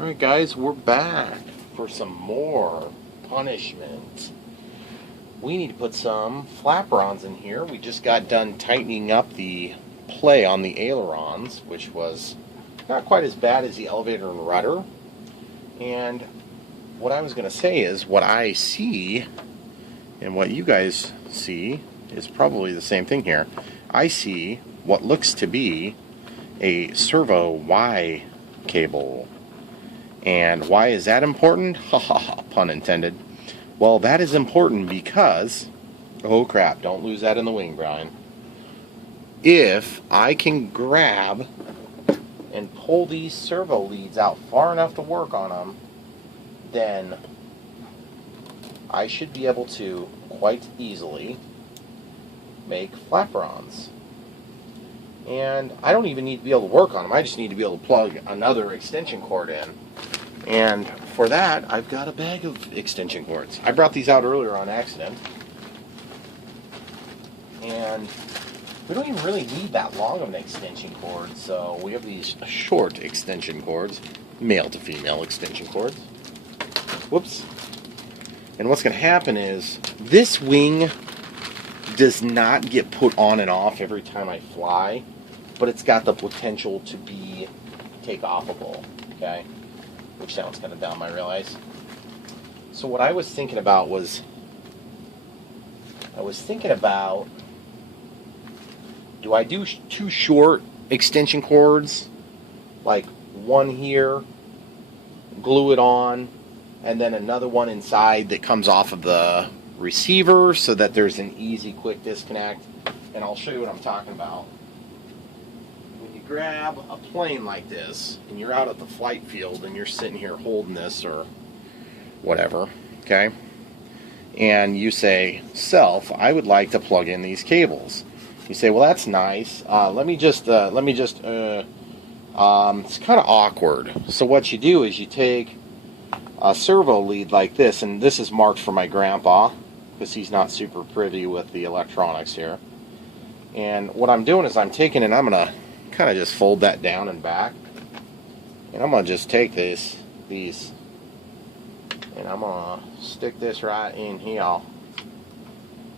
Alright guys, we're back for some more punishment. We need to put some Flapperons in here. We just got done tightening up the play on the ailerons, which was not quite as bad as the elevator and rudder. And what I was going to say is what I see and what you guys see is probably the same thing here. I see what looks to be a servo Y cable. And why is that important? Ha ha ha, pun intended. Well, that is important because, oh crap, don't lose that in the wing, Brian. If I can grab and pull these servo leads out far enough to work on them, then I should be able to quite easily make Flapperons. And I don't even need to be able to work on them. I just need to be able to plug another extension cord in. And for that, I've got a bag of extension cords. I brought these out earlier on accident. And we don't even really need that long of an extension cord. So we have these short extension cords, male to female extension cords. Whoops. And what's going to happen is this wing does not get put on and off every time I fly, but it's got the potential to be take-offable, okay? Which sounds kind of dumb, I realize. So what I was thinking about was, do I do two short extension cords, like one here, glue it on, and then another one inside that comes off of the receiver so that there's an easy, quick disconnect? And I'll show you what I'm talking about. When you grab a plane like this and you're out at the flight field and you're sitting here holding this or whatever, okay, and you say, self, I would like to plug in these cables. You say, well, that's nice. It's kind of awkward. So what you do is you take a servo lead like this, and this is marked for my grandpa because he's not super privy with the electronics here. And what I'm doing is I'm taking and I'm going to kind of just fold that down and back. And I'm going to just take these, and I'm going to stick this right in here.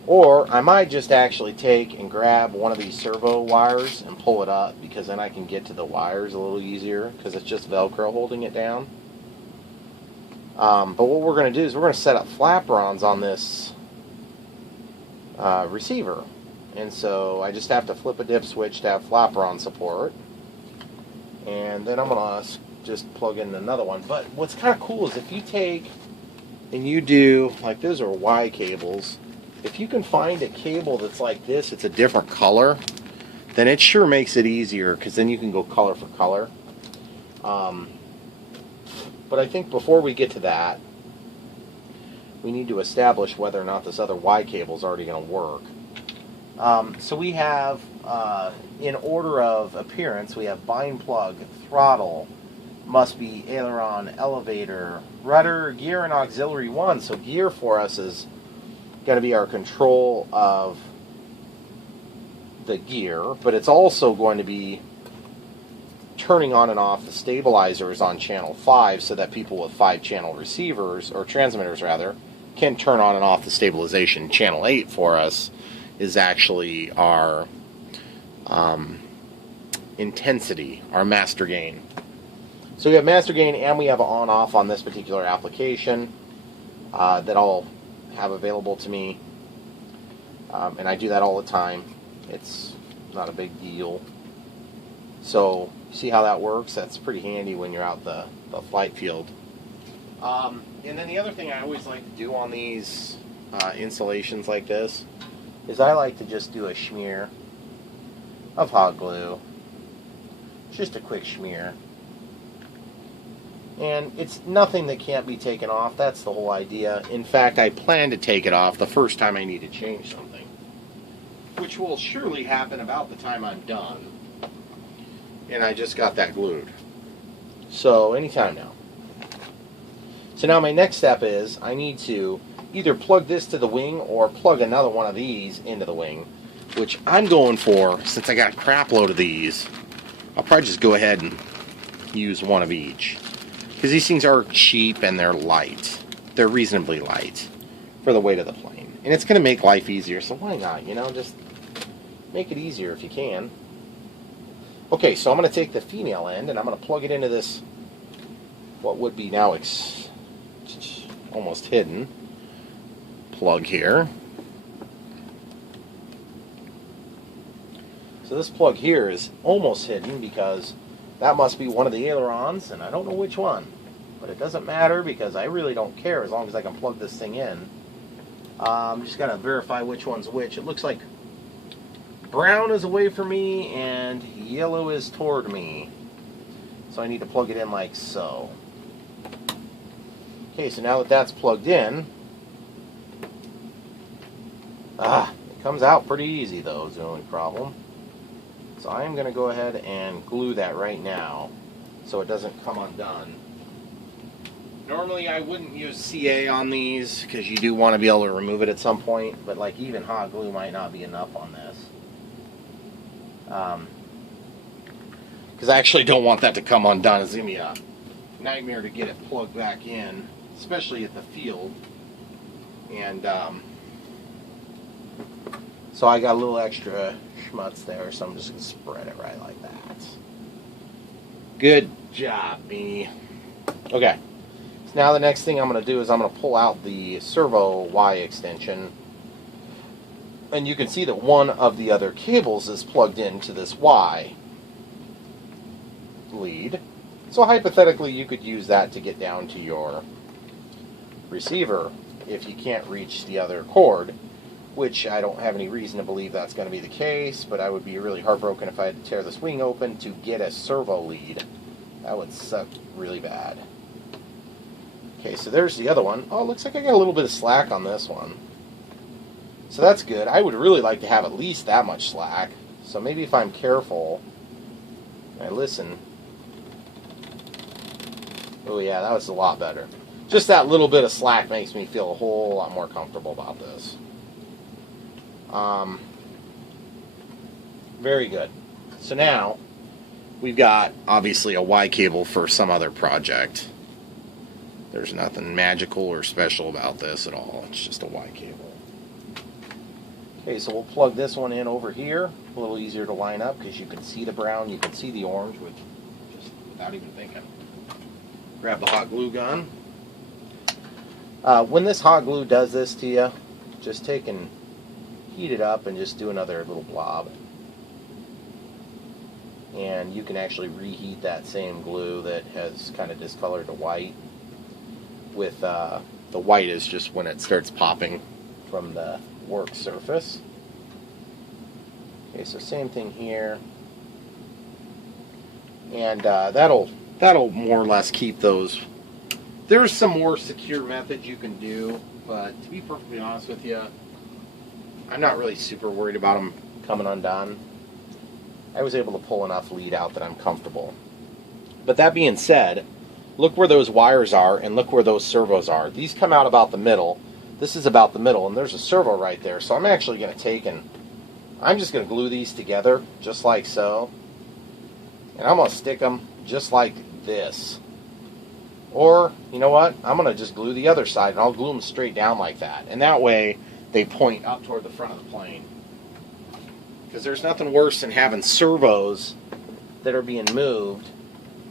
Or I might just actually take and grab one of these servo wires and pull it up, because then I can get to the wires a little easier because it's just Velcro holding it down. But what we're going to do is we're going to set up Flapperons on this receiver. And so I just have to flip a dip switch to have Flapperon support. And then I'm going to just plug in another one. But what's kind of cool is if you take and you do, like those are Y cables, if you can find a cable that's like this, it's a different color, then it sure makes it easier, because then you can go color for color. But I think before we get to that, we need to establish whether or not this other Y cable is already going to work. So we have, in order of appearance, we have bind plug, throttle, must be aileron, elevator, rudder, gear, and auxiliary 1. So gear for us is going to be our control of the gear, but it's also going to be turning on and off the stabilizers on channel 5 so that people with 5-channel receivers, or transmitters rather, can turn on and off the stabilization. Channel 8 for us is actually our intensity, our master gain. So we have master gain and we have an on-off on this particular application that I'll have available to me. And I do that all the time. It's not a big deal. So see how that works? That's pretty handy when you're out the flight field. And then the other thing I always like to do on these installations like this is I like to just do a smear of hot glue. Just a quick smear. And it's nothing that can't be taken off. That's the whole idea. In fact, I plan to take it off the first time I need to change something, which will surely happen about the time I'm done. And I just got that glued. So anytime now. So now my next step is I need to either plug this to the wing or plug another one of these into the wing, which I'm going for, since I got a crap load of these, I'll probably just go ahead and use one of each. Because these things are cheap and they're light. They're reasonably light for the weight of the plane. And it's going to make life easier, so why not? You know, just make it easier if you can. Okay, so I'm going to take the female end and I'm going to plug it into this, what would be now almost hidden plug here. So this plug here is almost hidden because that must be one of the ailerons, and I don't know which one. But it doesn't matter because I really don't care as long as I can plug this thing in. I'm just got to verify which one's which. It looks like brown is away from me and yellow is toward me. So I need to plug it in like so. Okay, so now that that's plugged in, it comes out pretty easy though, is the only problem. So I'm going to go ahead and glue that right now so it doesn't come undone. Normally I wouldn't use CA on these because you do want to be able to remove it at some point, but like even hot glue might not be enough on this. Because I actually don't want that to come undone. It's going to be a nightmare to get it plugged back in, especially at the field. And so I got a little extra schmutz there, so I'm just going to spread it right like that. Good job, Beanie. Okay, so now the next thing I'm going to do is I'm going to pull out the servo Y extension. And you can see that one of the other cables is plugged into this Y lead. So hypothetically, you could use that to get down to your receiver if you can't reach the other cord, which I don't have any reason to believe that's going to be the case, but I would be really heartbroken if I had to tear this wing open to get a servo lead. That would suck really bad. Okay, so there's the other one. Oh, looks like I got a little bit of slack on this one. So that's good. I would really like to have at least that much slack. So maybe if I'm careful, and I listen. Oh yeah, that was a lot better. Just that little bit of slack makes me feel a whole lot more comfortable about this. Very good. So now, we've got, obviously, a Y cable for some other project. There's nothing magical or special about this at all. It's just a Y cable. Okay, so we'll plug this one in over here. A little easier to line up because you can see the brown, you can see the orange just without even thinking. Grab the hot glue gun. When this hot glue does this to you, just take and heat it up and just do another little blob. And you can actually reheat that same glue that has kind of discolored to white. With the white is just when it starts popping from the work surface. Okay, so same thing here. And that'll more or less keep those. There's some more secure methods you can do, but to be perfectly honest with you, I'm not really super worried about them coming undone. I was able to pull enough lead out that I'm comfortable. But that being said, look where those wires are and look where those servos are. These come out about the middle. This is about the middle, and there's a servo right there. So I'm actually going to take and I'm just going to glue these together just like so. And I'm going to stick them just like this. Or, you know what? I'm going to just glue the other side, and I'll glue them straight down like that. And that way, they point up toward the front of the plane. Because there's nothing worse than having servos that are being moved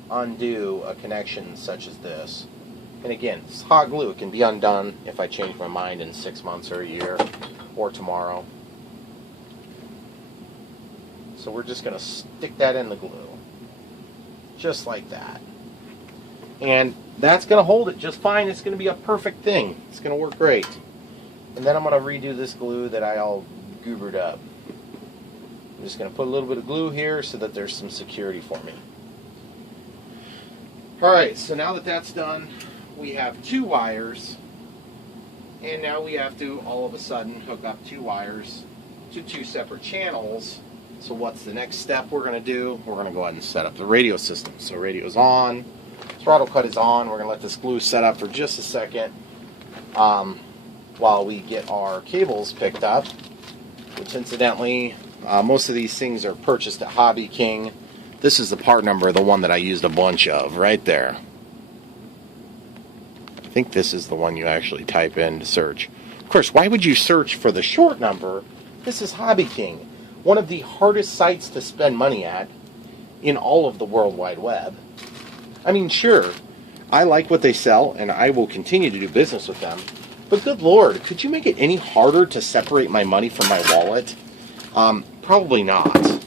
undo a connection such as this. And again, it's hot glue. It can be undone if I change my mind in 6 months or a year or tomorrow. So we're just going to stick that in the glue. Just like that. And that's going to hold it just fine. It's going to be a perfect thing. It's going to work great. And then I'm going to redo this glue that I all goobered up. I'm just going to put a little bit of glue here so that there's some security for me. Alright, so now that that's done, we have 2 wires. And now we have to, all of a sudden, hook up 2 wires to 2 separate channels. So what's the next step we're going to do? We're going to go ahead and set up the radio system. So radio's on. Throttle cut is on. We're going to let this glue set up for just a second while we get our cables picked up, which incidentally, most of these things are purchased at Hobbyking. This is the part number, the one that I used a bunch of, right there. think this is the one you actually type in to search. Of course, why would you search for the short number? This is Hobbyking, one of the hardest sites to spend money at in all of the World Wide Web. I mean, sure, I like what they sell, and I will continue to do business with them. But good Lord, could you make it any harder to separate my money from my wallet? Probably not.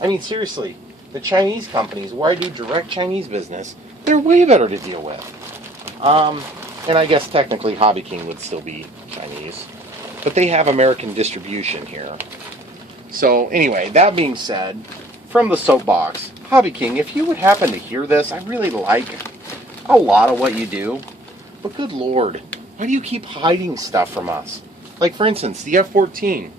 I mean, seriously, the Chinese companies, where I do direct Chinese business, they're way better to deal with. And I guess technically Hobbyking would still be Chinese. But they have American distribution here. So anyway, that being said, from the soapbox, Hobbyking, if you would happen to hear this, I really like a lot of what you do. But good Lord, why do you keep hiding stuff from us? Like, for instance, the F-14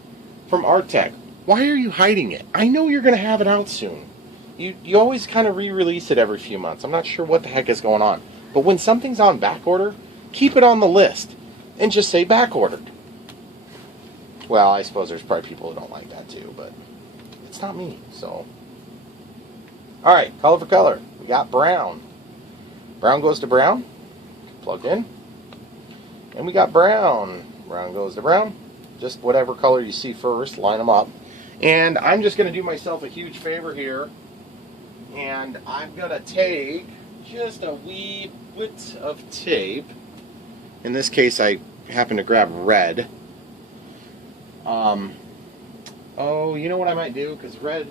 from Artec. Why are you hiding it? I know you're going to have it out soon. You always kind of re-release it every few months. I'm not sure what the heck is going on. But when something's on back order, keep it on the list and just say back ordered. Well, I suppose there's probably people who don't like that too, but it's not me, so. Alright, color for color. We got brown. Brown goes to brown. Plugged in. And we got brown. Brown goes to brown. Just whatever color you see first, line them up. And I'm just going to do myself a huge favor here. And I'm going to take just a wee bit of tape. In this case, I happen to grab red. Oh, you know what I might do? Because red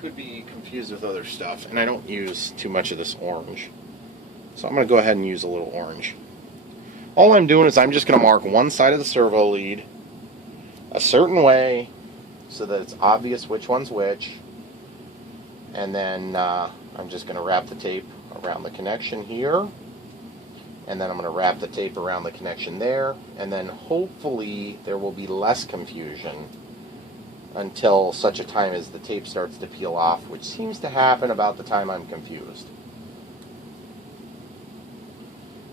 could be confused with other stuff. And I don't use too much of this orange. So I'm going to go ahead and use a little orange. All I'm doing is I'm just going to mark one side of the servo lead a certain way so that it's obvious which one's which. And then I'm just going to wrap the tape around the connection here. And then I'm going to wrap the tape around the connection there. And then hopefully there will be less confusion until such a time as the tape starts to peel off, which seems to happen about the time I'm confused.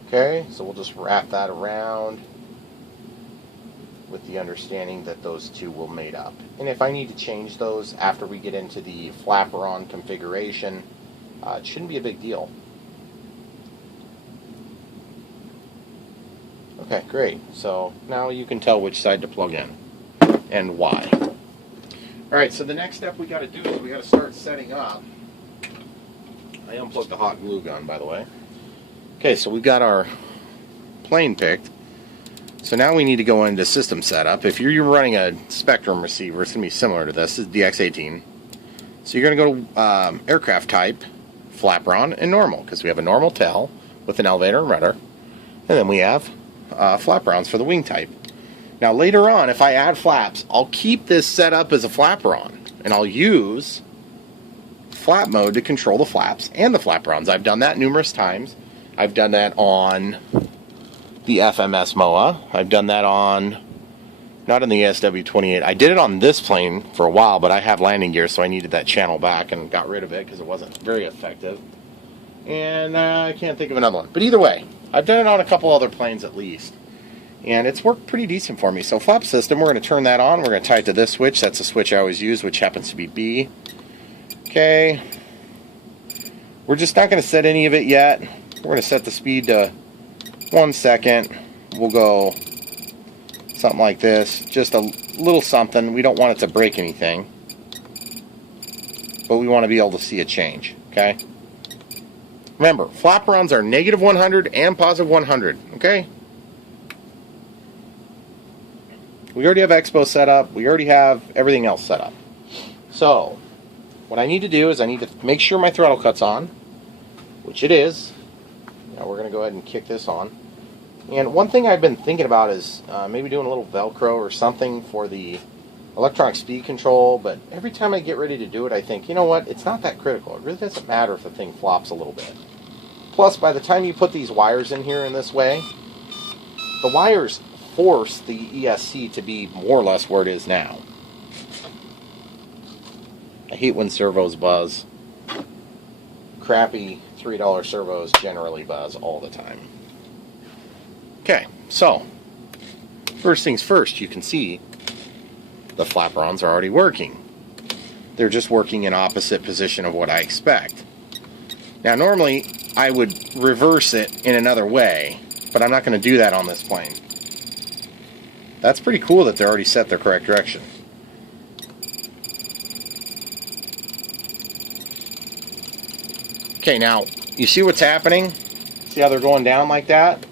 Okay, so we'll just wrap that around with the understanding that those two will mate up. And if I need to change those after we get into the Flapperon configuration, it shouldn't be a big deal. Okay, great. So now you can tell which side to plug in and why. Alright, so the next step we got to do is we got to start setting up. I unplugged the hot glue gun, by the way. Okay, so we've got our plane picked. So now we need to go into system setup. If you're running a Spectrum receiver, it's going to be similar to this. This is DX18. So you're going to go to aircraft type, Flapperon, and normal, because we have a normal tail with an elevator and rudder. And then we have Flapperons for the wing type. Now later on, if I add flaps, I'll keep this set up as a Flapperon, and I'll use flap mode to control the flaps and the Flapperons. I've done that numerous times. I've done that on the FMS MOA. I've done that on, not on the ASW28. I did it on this plane for a while, but I have landing gear, so I needed that channel back and got rid of it because it wasn't very effective. And I can't think of another one. But either way, I've done it on a couple other planes at least. And it's worked pretty decent for me. So flap system, we're going to turn that on. We're going to tie it to this switch. That's the switch I always use, which happens to be B. Okay. We're just not going to set any of it yet. We're going to set the speed to 1 second. We'll go something like this. Just a little something. We don't want it to break anything. But we want to be able to see a change. Okay? Remember, Flapperons are negative 100 and positive 100. Okay? We already have Expo set up. We already have everything else set up. So, what I need to do is I need to make sure my throttle cut's on, which it is. Now we're going to go ahead and kick this on. And one thing I've been thinking about is maybe doing a little Velcro or something for the electronic speed control, but every time I get ready to do it, I think, you know what, it's not that critical. It really doesn't matter if the thing flops a little bit. Plus, by the time you put these wires in here in this way, the wires force the ESC to be more or less where it is now. I hate when servos buzz. Crappy $3 servos generally buzz all the time. Okay, so first things first, you can see the Flapperons are already working. They're just working in opposite position of what I expect. Now normally I would reverse it in another way, but I'm not going to do that on this plane. That's pretty cool that they're already set their correct direction. Okay, now, you see what's happening? See how they're going down like that?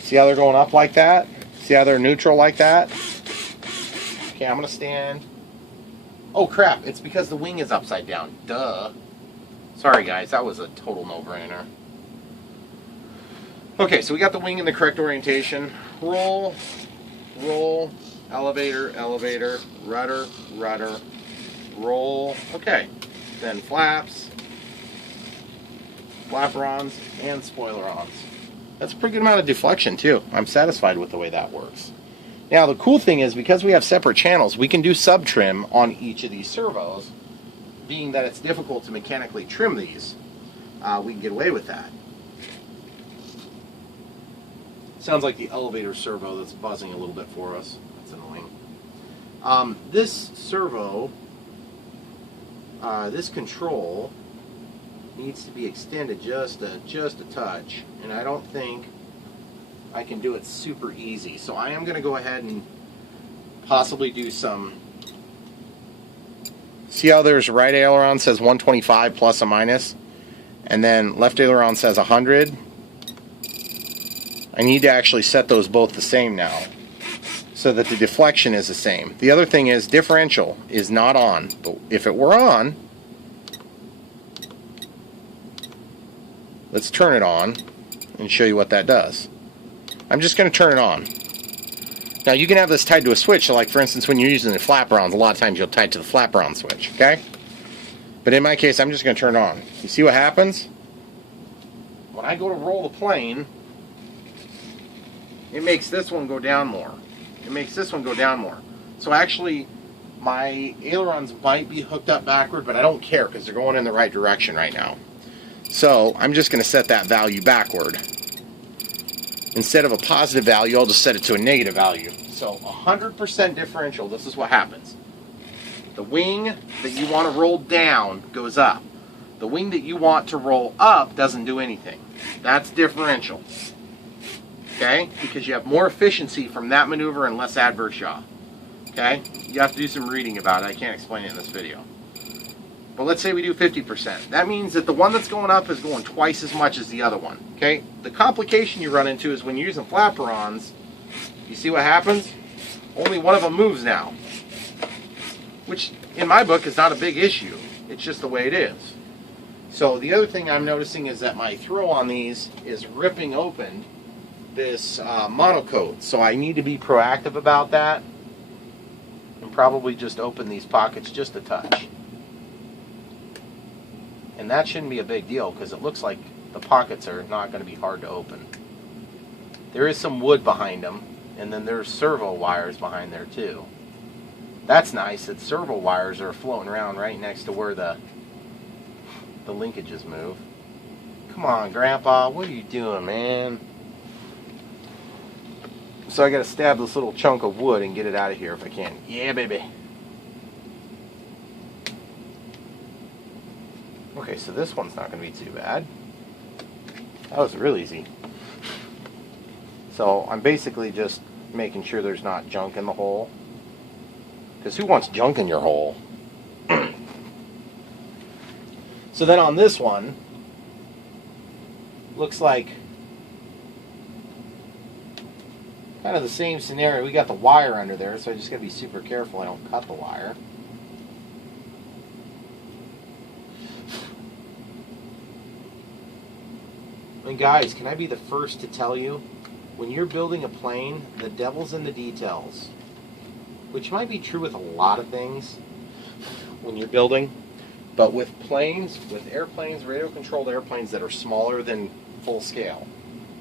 See how they're going up like that? See how they're neutral like that? Okay, I'm going to stand. Oh crap, it's because the wing is upside down. Duh. Sorry guys, that was a total no-brainer. Okay, so we got the wing in the correct orientation. Roll, roll, elevator, elevator, rudder, rudder, roll. Okay, then flaps, flapperons, and spoilerons. That's a pretty good amount of deflection too. I'm satisfied with the way that works. Now the cool thing is, because we have separate channels, we can do sub-trim on each of these servos. Being that it's difficult to mechanically trim these, we can get away with that. Sounds like the elevator servo that's buzzing a little bit for us. That's annoying. This servo, this control needs to be extended just a touch, and I don't think I can do it super easy. So I am going to go ahead and possibly do some. See how there's right aileron says 125 plus or minus, and then left aileron says 100. I need to actually set those both the same now, so that the deflection is the same. The other thing is, differential is not on, but if it were on, let's turn it on and show you what that does. I'm just going to turn it on. Now you can have this tied to a switch, so like for instance when you're using the flapperons, a lot of times you'll tie it to the flapperon switch, okay? But in my case, I'm just going to turn it on. You see what happens? When I go to roll the plane, it makes this one go down more. It makes this one go down more. So actually, my ailerons might be hooked up backward, but I don't care because they're going in the right direction right now. So I'm just going to set that value backward. Instead of a positive value, I'll just set it to a negative value. So 100% differential, this is what happens. The wing that you want to roll down goes up. The wing that you want to roll up doesn't do anything. That's differential. Okay? Because you have more efficiency from that maneuver and less adverse yaw. Okay? You have to do some reading about it. I can't explain it in this video. But let's say we do 50%. That means that the one that's going up is going twice as much as the other one. Okay? The complication you run into is when you're using flapperons, you see what happens? Only one of them moves now. Which, in my book, is not a big issue. It's just the way it is. So the other thing I'm noticing is that my throw on these is ripping open this monocoat. So I need to be proactive about that and probably just open these pockets just a touch. And that shouldn't be a big deal because it looks like the pockets are not going to be hard to open. There is some wood behind them, and then there's servo wires behind there too. That's nice that servo wires are floating around right next to where the linkages move. Come on, Grandpa, what are you doing, man? So I got to stab this little chunk of wood and get it out of here if I can. Yeah, baby. Okay, so this one's not going to be too bad. That was real easy. So I'm basically just making sure there's not junk in the hole. Because who wants junk in your hole? So then on this one, looks like kind of the same scenario. We got the wire under there, so I just got to be super careful I don't cut the wire. And guys, can I be the first to tell you, when you're building a plane, the devil's in the details. Which might be true with a lot of things when you're building. But with planes, with airplanes, radio-controlled airplanes that are smaller than full scale,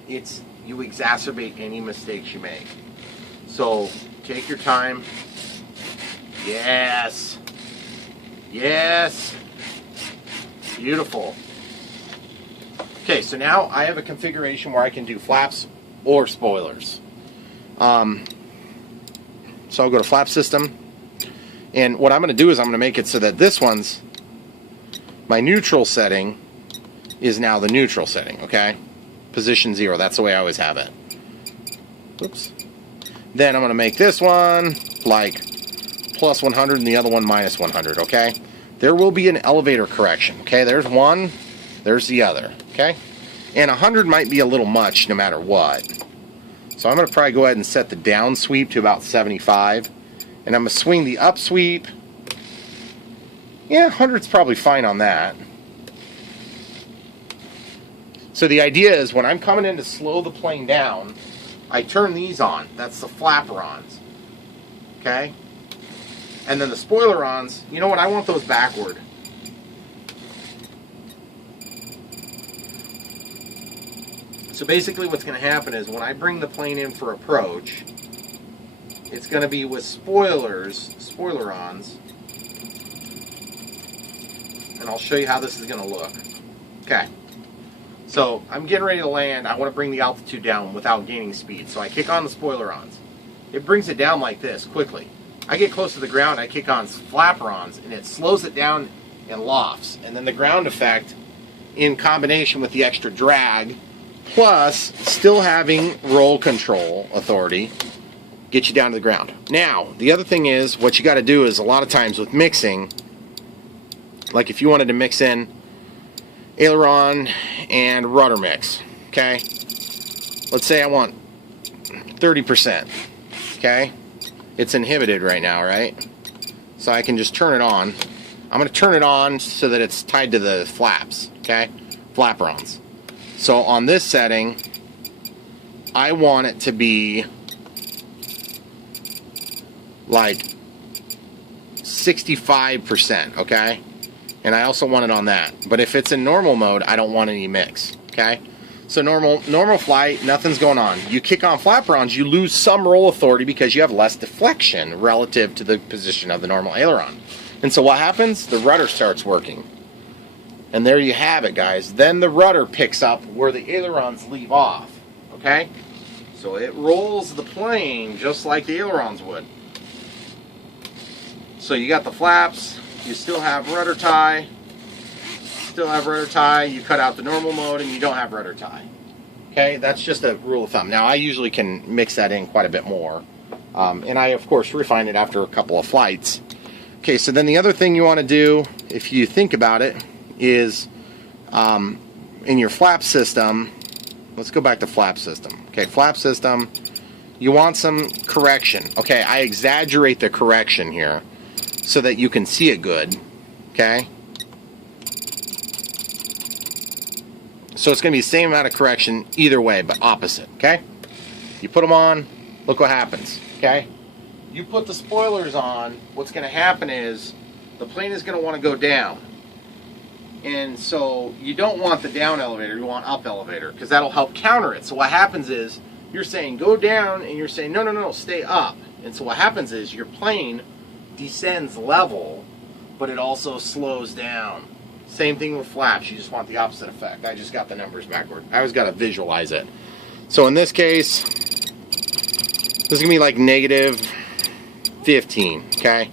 you exacerbate any mistakes you make. So take your time. Yes. Yes. Beautiful. Okay, so now I have a configuration where I can do flaps or spoilers. So I'll go to flap system, and what I'm going to do is I'm going to make it so that this one's my neutral setting is now the neutral setting, okay? Position 0, that's the way I always have it. Oops. Then I'm going to make this one like plus 100 and the other one minus 100, okay? There will be an elevator correction, okay? There's one, there's the other, okay? And 100 might be a little much no matter what. So I'm going to probably go ahead and set the down sweep to about 75. And I'm going to swing the up sweep. Yeah, 100's probably fine on that. So the idea is when I'm coming in to slow the plane down, I turn these on. That's the Flapperons. Okay? And then the Spoilerons, you know what? I want those backward. So basically what's going to happen is when I bring the plane in for approach, it's going to be with Spoilerons. And I'll show you how this is going to look. Okay. So I'm getting ready to land. I want to bring the altitude down without gaining speed. So I kick on the Spoilerons. It brings it down like this quickly. I get close to the ground, I kick on Flapperons, and it slows it down and lofts. And then the ground effect, in combination with the extra drag, plus still having roll control authority, get you down to the ground. Now, the other thing is, what you got to do is a lot of times with mixing, like if you wanted to mix in aileron and rudder mix, okay? Let's say I want 30%, okay? It's inhibited right now, right? So I can just turn it on. I'm going to turn it on so that it's tied to the flaps, okay? Flapperons. So on this setting, I want it to be like 65%, okay? And I also want it on that. But if it's in normal mode, I don't want any mix, okay? So normal flight, nothing's going on. You kick on Flapperons, you lose some roll authority because you have less deflection relative to the position of the normal aileron. And so what happens? The rudder starts working. And there you have it, guys. Then the rudder picks up where the ailerons leave off, okay? So it rolls the plane just like the ailerons would. So you got the flaps, you still have rudder tie, you cut out the normal mode, and you don't have rudder tie. Okay, that's just a rule of thumb. Now, I usually can mix that in quite a bit more. And I, of course, refine it after a couple of flights. Okay, so then the other thing you want to do, if you think about it, is in your flap system, let's go back to flap system. Okay, flap system, you want some correction. Okay, I exaggerate the correction here so that you can see it good. Okay? So it's going to be the same amount of correction either way, but opposite. Okay? You put them on, look what happens. Okay? You put the spoilers on, what's going to happen is the plane is going to want to go down. And so you don't want the down elevator, you want up elevator, because that'll help counter it. So what happens is you're saying go down, and you're saying no, stay up. And so what happens is your plane descends level, but it also slows down. Same thing with flaps, you just want the opposite effect. I just got the numbers backward. I always got to visualize it. So in this case, this is going to be like negative 15, okay?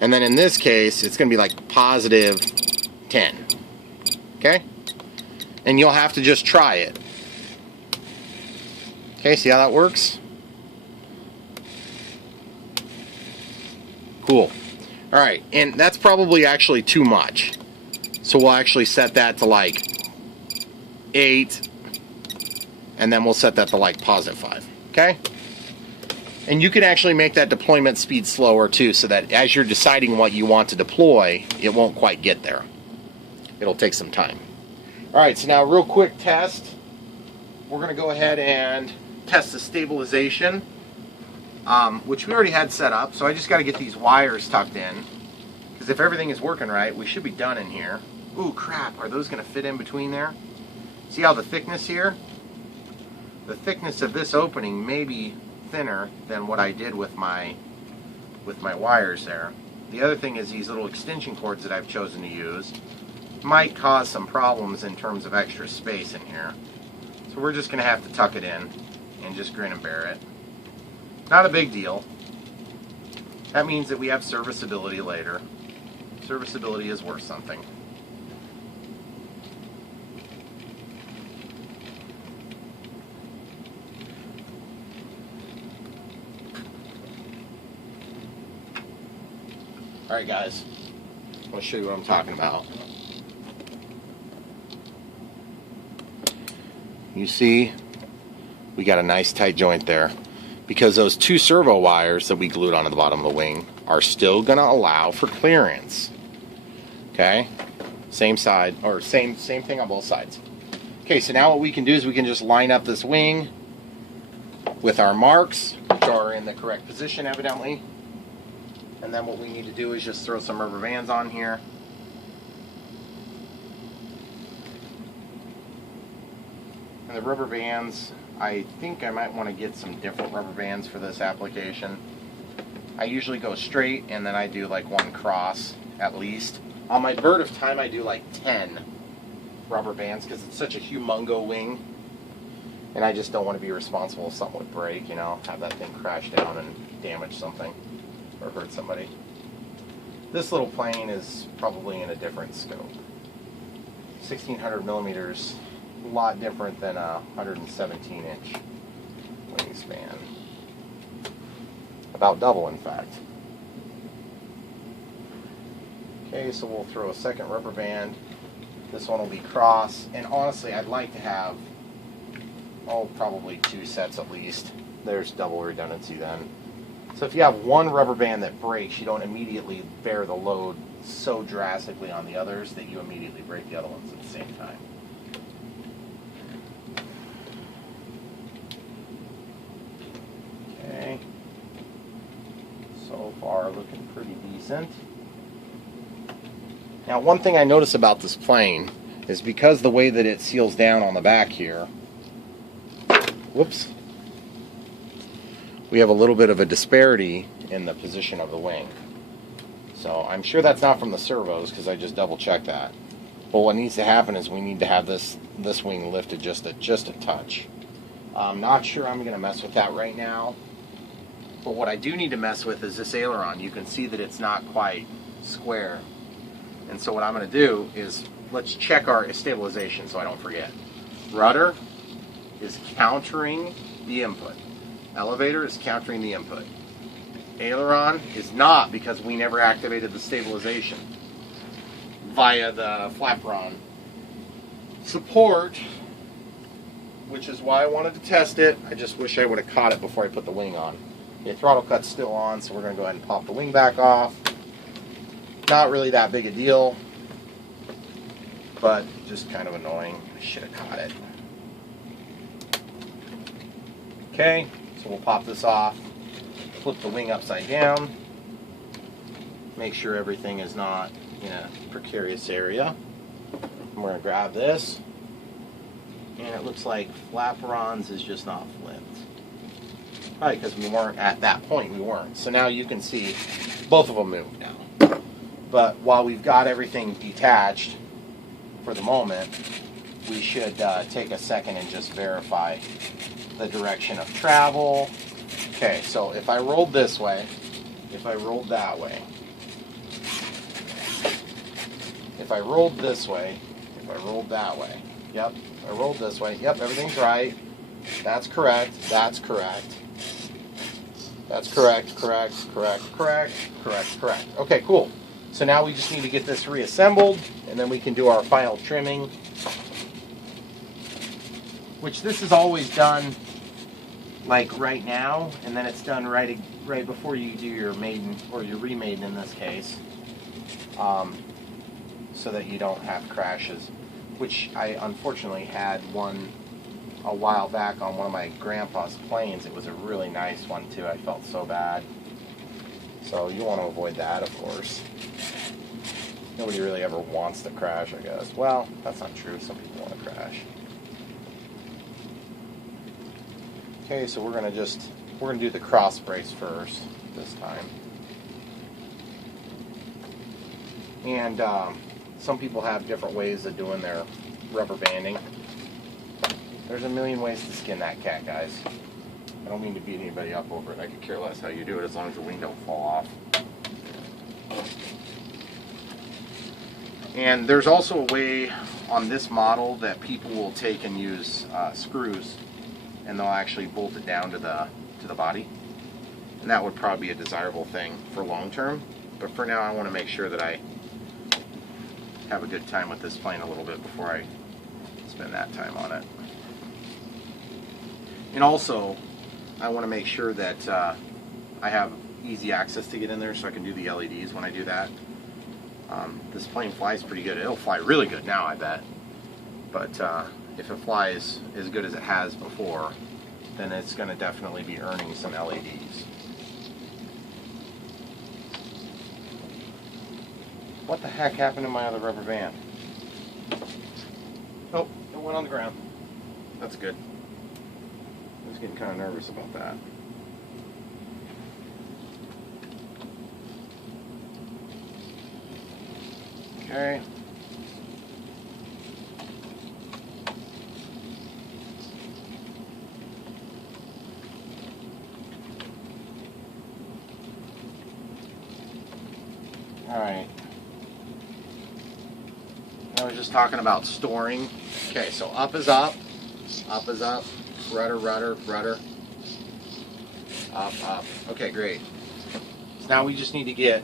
And then in this case, it's going to be like positive 10, okay? And you'll have to just try it. Okay, see how that works? Cool. All right, and that's probably actually too much. So we'll actually set that to like 8, and then we'll set that to like positive 5, okay? And you can actually make that deployment speed slower too, so that as you're deciding what you want to deploy, it won't quite get there. It'll take some time. All right, so now real quick test. We're gonna go ahead and test the stabilization, which we already had set up, so I just gotta get these wires tucked in, because if everything is working right, we should be done in here. Ooh, crap, are those gonna fit in between there? See how the thickness here? The thickness of this opening may be thinner than what I did with my wires there. The other thing is these little extension cords that I've chosen to use might cause some problems in terms of extra space in here. So we're just gonna have to tuck it in and just grin and bear it. Not a big deal. That means that we have serviceability later. Serviceability is worth something. Alright guys, I'm going to show you what I'm talking about. You see, we got a nice tight joint there. Because those two servo wires that we glued onto the bottom of the wing are still going to allow for clearance. Okay? Same side, or same thing on both sides. Okay, so now what we can do is we can just line up this wing with our marks, which are in the correct position evidently. And then what we need to do is just throw some rubber bands on here. And the rubber bands, I think I might want to get some different rubber bands for this application. I usually go straight and then I do like one cross at least. On my Bird of Time I do like 10 rubber bands because it's such a humongo wing. And I just don't want to be responsible if something would break, you know, have that thing crash down and damage something or hurt somebody. This little plane is probably in a different scope. 1600 millimeters. A lot different than a 117-inch wingspan. About double, in fact. Okay, so we'll throw a second rubber band. This one will be cross, and honestly, I'd like to have, probably 2 sets at least. There's double redundancy then. So if you have one rubber band that breaks, you don't immediately bear the load so drastically on the others that you immediately break the other ones at the same time. Okay, so far looking pretty decent. Now one thing I notice about this plane is because the way that it seals down on the back here, whoops, we have a little bit of a disparity in the position of the wing. So I'm sure that's not from the servos because I just double checked that. But what needs to happen is we need to have this wing lifted just a touch. I'm not sure I'm going to mess with that right now. But what I do need to mess with is this aileron. You can see that it's not quite square. And so what I'm going to do is, let's check our stabilization so I don't forget. Rudder is countering the input. Elevator is countering the input. Aileron is not, because we never activated the stabilization via the Flapperon. Support, which is why I wanted to test it. I just wish I would have caught it before I put the wing on. The throttle cut's still on, so we're going to go ahead and pop the wing back off. Not really that big a deal, but just kind of annoying. I should have caught it. Okay, so we'll pop this off, flip the wing upside down, make sure everything is not in a precarious area. And we're going to grab this, and it looks like Flapperon's is just not flipped. Probably because we weren't at that point, we weren't. So now you can see both of them move now. But while we've got everything detached for the moment, we should take a second and just verify the direction of travel. Okay, so if I rolled this way, if I rolled that way, if I rolled this way, if I rolled that way, yep, I rolled this way, yep, everything's right. That's correct, that's correct. That's correct, correct, correct, correct, correct, correct. Okay, cool. So now we just need to get this reassembled, and then we can do our final trimming. Which this is always done like right now, and then it's done right before you do your maiden, or your remaiden in this case, so that you don't have crashes. Which I unfortunately had one a while back on one of my grandpa's planes. It was a really nice one too. I felt so bad. So you want to avoid that, of course. Nobody really ever wants to crash, I guess. Well, that's not true. Some people want to crash. Okay, so we're gonna do the cross brace first this time. And some people have different ways of doing their rubber banding. There's a million ways to skin that cat, guys. I don't mean to beat anybody up over it. I could care less how you do it as long as the wing don't fall off. And there's also a way on this model that people will take and use screws, and they'll actually bolt it down to the body. And that would probably be a desirable thing for long term. But for now, I want to make sure that I have a good time with this plane a little bit before I spend that time on it. And also, I want to make sure that I have easy access to get in there so I can do the LEDs when I do that. This plane flies pretty good. It'll fly really good now, I bet. But if it flies as good as it has before, then it's going to definitely be earning some LEDs. What the heck happened to my other rubber band? Oh, it went on the ground. That's good. I was getting kind of nervous about that. Okay. All right. I was just talking about storing. Okay, so up is up, rudder, rudder, rudder, up, up. Okay, great. So now we just need to get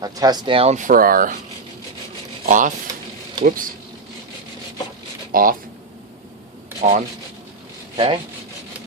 a test down for our off, whoops, off, on, okay?